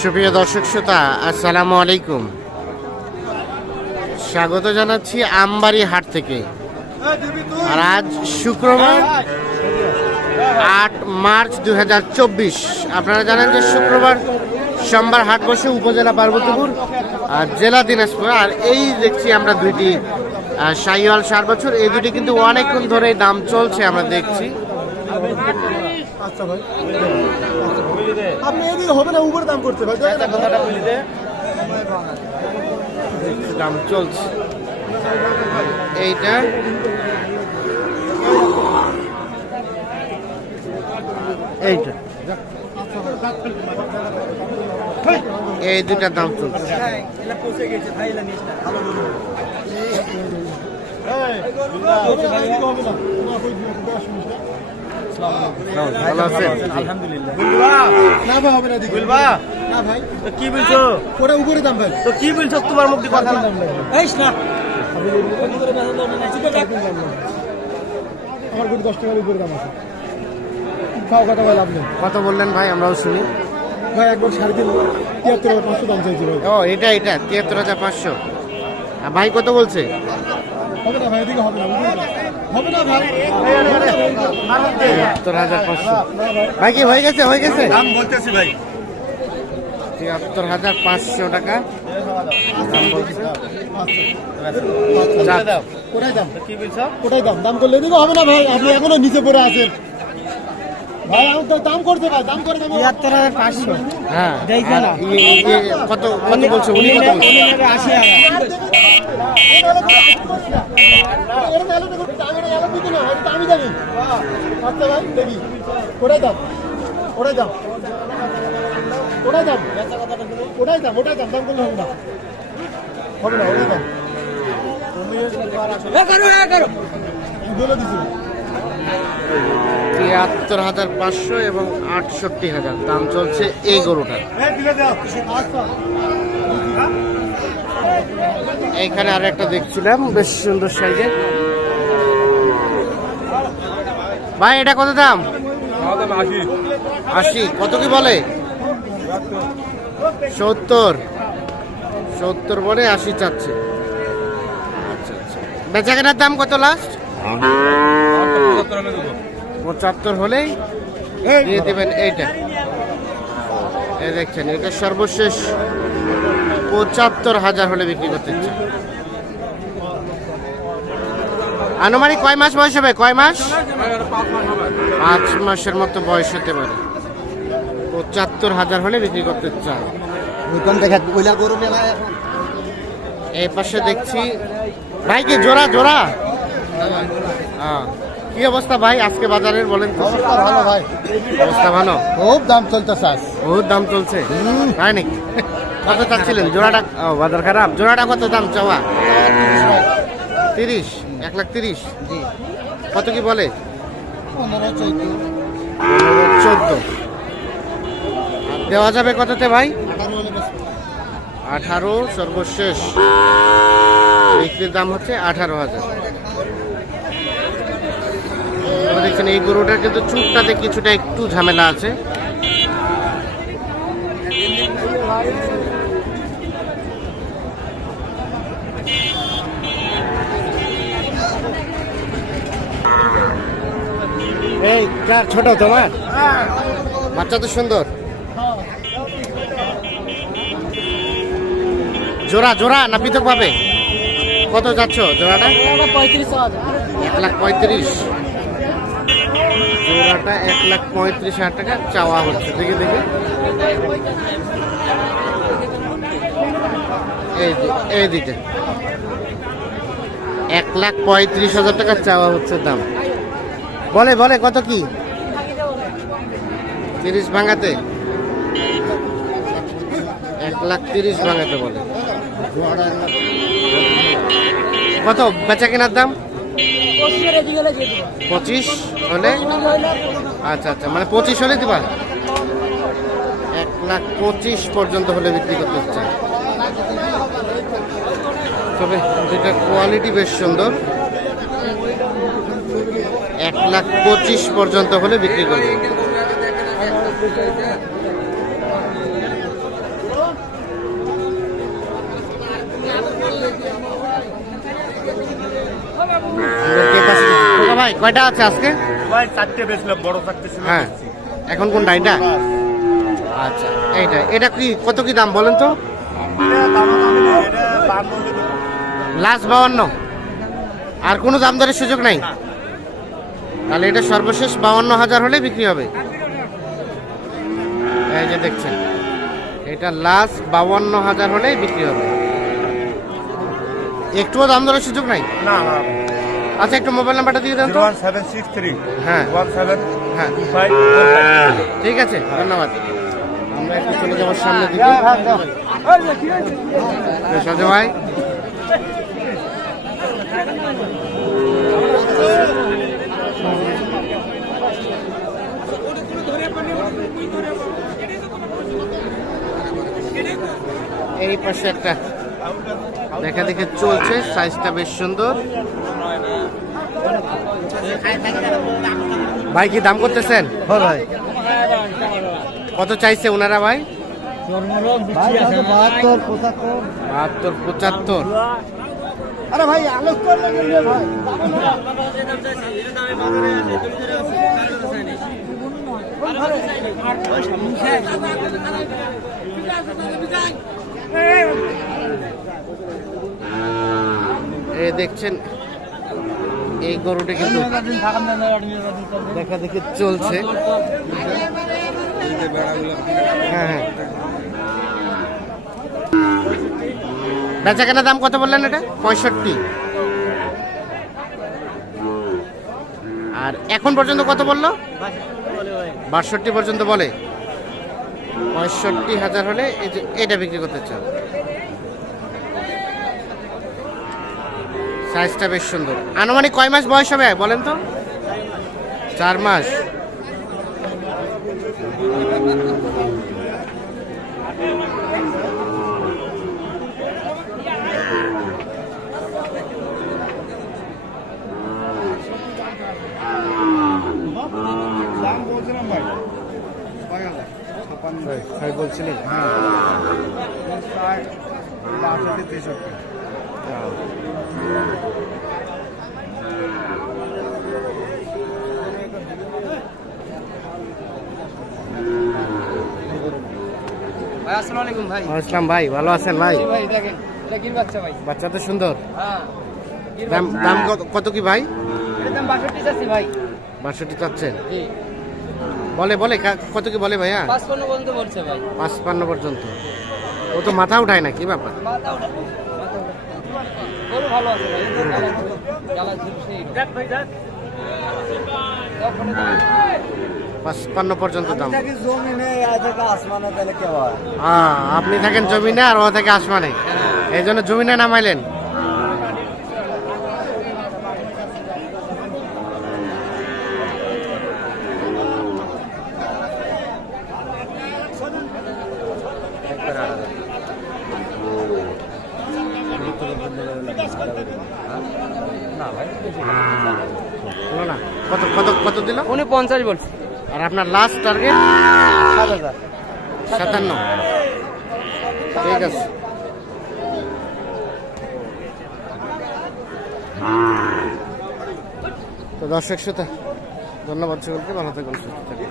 সুপ্রিয় দর্শক শ্রোতা, আসসালামু আলাইকুম। স্বাগত জানাচ্ছি আমবাড়ি হাট থেকে। আর আজ শুক্রবার আট মার্চ দু হাজার চব্বিশ। আপনারা জানেন যে শুক্রবার সোমবার হাট বসে উপজেলা পার্বতীপুর আর জেলা দিনাজপুর। আর এই দেখছি আমরা দুইটি শাহিওয়াল সার বছর। এই দুটি কিন্তু অনেকক্ষণ ধরে দাম চলছে আমরা দেখছি। আচ্ছা ভাই আপনি এদিকে হবে না উপরে দাম করতে ভাই দেখেন না। দাম চলছে এইটা এইটা এই দুটার দাম চলছে ভালো আছেন? না ভাই হবে না বলবা না ভাই। তো কি বলছো? ওটা উপরে দাম ভাই। তো কি বলছো? তোমার মুখ দিয়ে কথা না। আমার গরু দশ টাকার উপরে দাম আছে। খাও কথা বলে লাভ নেই। কত বললেন ভাই আমরাও শুনি। ভাই একবার সাড়ে তিন তিয়াত্তর হাজার পাঁচশো দাম চাইছি ভাই ও এটা এটা তিয়াত্তর হাজার পাঁচশো। আর ভাই কত বলছে? হবে না ভাই এদিকে হবে না উপরে দাম। হবে না ভাই? তিয়াত্তর হাজার পাঁচশো। ভাই কি হয়ে গেছে? হয়ে গেছে? দাম বলতেছি ভাই। তিয়াত্তর হাজার পাঁচশো টাকা। কোথায় দাম? কি বলছো? কোথায় দাম? দাম করলে হবে না ভাই। আপনি এখনও নিচে পড়ে আছেন। ভাই আমি তো দাম করতে ভাই দাম করে দেবো। তিয়াত্তর হাজার পাঁচশো। হ্যাঁ। দেখবে না। আর ইয়ে- ইয়ে কত কত বলছে? উনি কত? আশি আমি জানি আচ্ছা ভাই দেখি ওটাই দাম ওটাই দাম ওটাই দাম ওটাই দাম ওটাই দাম দাম করলে হবে না হবে না ওটাই দাম আমি বলে দিছি। তিয়াত্তর হাজার পাঁচশো এবং আটষট্টি হাজার। দাম চলছে এই গরুটার। এখানে আর একটা দেখছিলাম, বেশ সুন্দর সাইজের। ভাই, এটা কত দাম? আশি। কত কি বলে? সত্তর। সত্তর বলে আশি চাচ্ছে। আচ্ছা আচ্ছা। বেচা কেনার দাম কত লাস্ট পঁচাত্তর হলেই দিয়ে দেবেন এইটা। এই দেখছেন এটা সর্বশেষ পঁচাত্তর হাজার হলে বিক্রি করতে চান আনুমানিক কয় মাস বয়স হবে? কয় মাস? পাঁচ মাসের মতো বয়স হতে পারে। পঁচাত্তর হাজার হলে বিক্রি করতে চান এই পাশে দেখছি ভাই কি জোড়া জোড়া? হ্যাঁ। কি অবস্থা ভাই আজকে বাজারের বলেন তো? অবস্থা ভালো ভাই। অবস্থা ভালো? খুব দাম চলতেছে আজ। বহুত দাম চলছে? তাই নাকি? কত চাচ্ছিলেন? জোড়াটা? ও বাজার খারাপ? জোড়াটা কত দাম চাওয়া? তিরিশ। এক লাখ তিরিশ? কত কি বলে? চোদ্দ। দেওয়া যাবে কততে ভাই? আঠারো সর্বশেষ। বিক্রির দাম হচ্ছে আঠারো হাজার। আপনারা এই গরুটার কিন্তু চুটটাতে কিছুটা একটু ঝামেলা আছে। এই কার ছোট তোমার? বাচ্চা তো সুন্দর। জোড়া জোড়া না পৃথক পাবে কত যাচ্ছ জোড়াটা? এক লাখ পঁয়ত্রিশ। জোড়াটা এক লাখ পঁয়ত্রিশ হাজার টাকা চাওয়া হচ্ছে। দেখে দেখে। এই যে এই দিকে। এক লাখ পঁয়ত্রিশ হাজার টাকা চাওয়া হচ্ছে দাম। বলে বলে কত কি? তিরিশ ভাঙাতে? এক লাখ তিরিশ ভাঙাতে বলে। কত? বেচা কেনার দাম? পঁচিশ হলে? আচ্ছা আচ্ছা। মানে পঁচিশ হলে দিবা এক লাখ পঁচিশ পর্যন্ত হলে বিক্রি করতে চাই তবে যেটা কোয়ালিটি বেশ সুন্দর। এক লাখ পঁচিশ পর্যন্ত হলে বিক্রি করবে। ভাই? কয়টা আছে আজকে? ভাই চারটে বেচলাম বড় চারটে ছিল হ্যাঁ। এখন কোনটা এটা? আচ্ছা এইটা এটা কি কত কি দাম বলেন তো। লাস্ট বাউান্ন। আর কোনো দাম দরের সুযোগ নাই? তাহলে এটা সর্বশেষ বাউান্ন হাজার হলে বিক্রি হবে। এই যে দেখছেন এটা লাস্ট বাউান্ন হাজার হলেই বিক্রি হবে। একটুও দাম দরের সুযোগ নাই? না। আচ্ছা একটু মোবাইল নাম্বারটা দিয়ে দেন তো। One seven six three. হ্যাঁ। ওয়ান সেভেন হ্যাঁ ফাইভ। ঠিক আছে ধন্যবাদ। আমরা একটু চলে সামনে দিকে। সজয় ভাই। এই পাশে একটা দেখা দেখে চলছে সাইজটা বেশ সুন্দর। ভাই কি দাম করতেছেন? ভাই। কত চাইছে ওনারা ভাই? বাহাত্তর পঁচাত্তর। আরে ভাই এই দেখছেন এই গরুটা কিন্তু দেখা দেখে চলছে। হ্যাঁ হ্যাঁ। বেচা দাম কত বললেন এটা? পঁয়ষট্টি। আর এখন পর্যন্ত কত বলল? বাষট্টি পর্যন্ত বলে। পঁয়ষট্টি হাজার হলে এটা বিক্রি করতে চান সাইজটা বেশ সুন্দর। আনুমানিক কয় মাস বয়স হবে বলেন তো? চার মাস। দাম বলছিলাম ভাই ভাই বলছিলি বাষট্টি তেষট্টি ভাই আসসালামু আলাইকুম ভাই। ভালো আছেন ভাই? ভাই বাচ্চা ভাই। বাচ্চা তো সুন্দর। হ্যাঁ দাম দাম কত- কি ভাই? বাষট্টি চাচ্ছেন? জি। বলে বলে কত কি বলে ভাইয়া? পাঁচপান্ন পর্যন্ত ও তো মাথা উঠায় না কি ব্যাপার? ভালো পাঁচপান্ন পর্যন্ত দাম। হয়? হ্যাঁ আপনি থাকেন জমিনে আর ও থাকে আসমানে। এই জন্য জমিনে নামাইলেন। না কত কত কত দিল? উনি পঞ্চাশ বলছে। আর আপনার লাস্ট টার্গেট সাত হাজার। সাতান্ন। ঠিক আছে। তো দর্শক শ্রোতা ধন্যবাদ সকলকে ভালো থাকুন সুস্থ থাকুন।